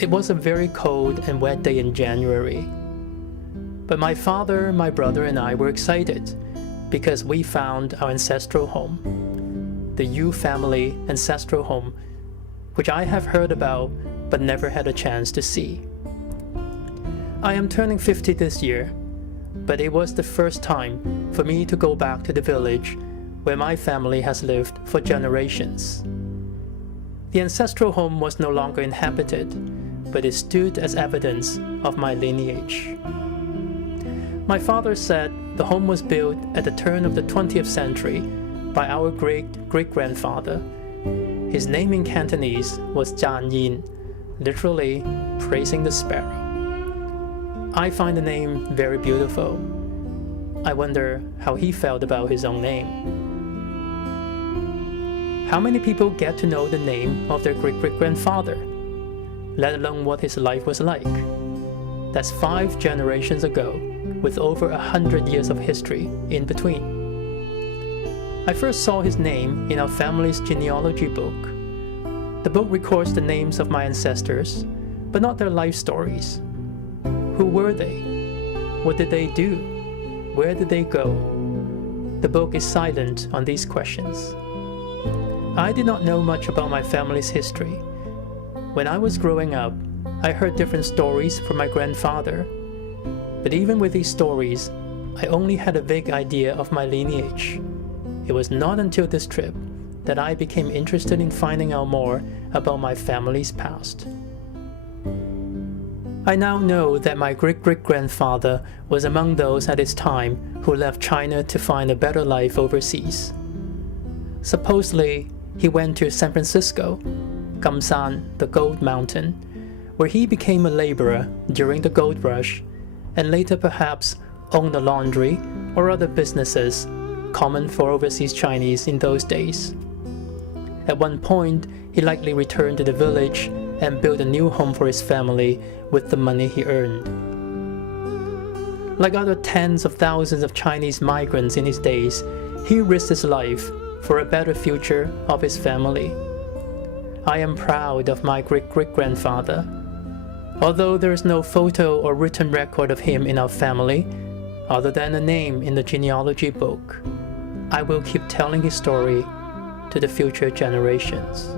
It was a very cold and wet day in January. But my father, my brother, and I were excited because we found our ancestral home, the Yu family ancestral home, which I have heard about but never had a chance to see. I am turning 50 this year, but it was the first time for me to go back to the village where my family has lived for generations. The ancestral home was no longer inhabited, but it stood as evidence of my lineage. My father said the home was built at the turn of the 20th century by our great-great-grandfather. His name in Cantonese was Zhan Yin, literally praising the sparrow. I find the name very beautiful. I wonder how he felt about his own name. How many people get to know the name of their great-great-grandfather, let alone what his life was like? That's 5 generations ago, with over 100 years of history in between. I first saw his name in our family's genealogy book. The book records the names of my ancestors, but not their life stories. Who were they? What did they do? Where did they go? The book is silent on these questions. I did not know much about my family's history. When I was growing up, I heard different stories from my grandfather. But even with these stories, I only had a vague idea of my lineage. It was not until this trip that I became interested in finding out more about my family's past. I now know that my great-great-grandfather was among those at his time who left China to find a better life overseas. Supposedly, he went to San Francisco, Gamsan, the gold mountain, where he became a laborer during the gold rush and later perhaps owned a laundry or other businesses common for overseas Chinese in those days. At one point, he likely returned to the village and built a new home for his family with the money he earned. Like other tens of thousands of Chinese migrants in his days, he risked his life for a better future of his family. I am proud of my great-great-grandfather. Although there is no photo or written record of him in our family, other than a name in the genealogy book, I will keep telling his story to the future generations.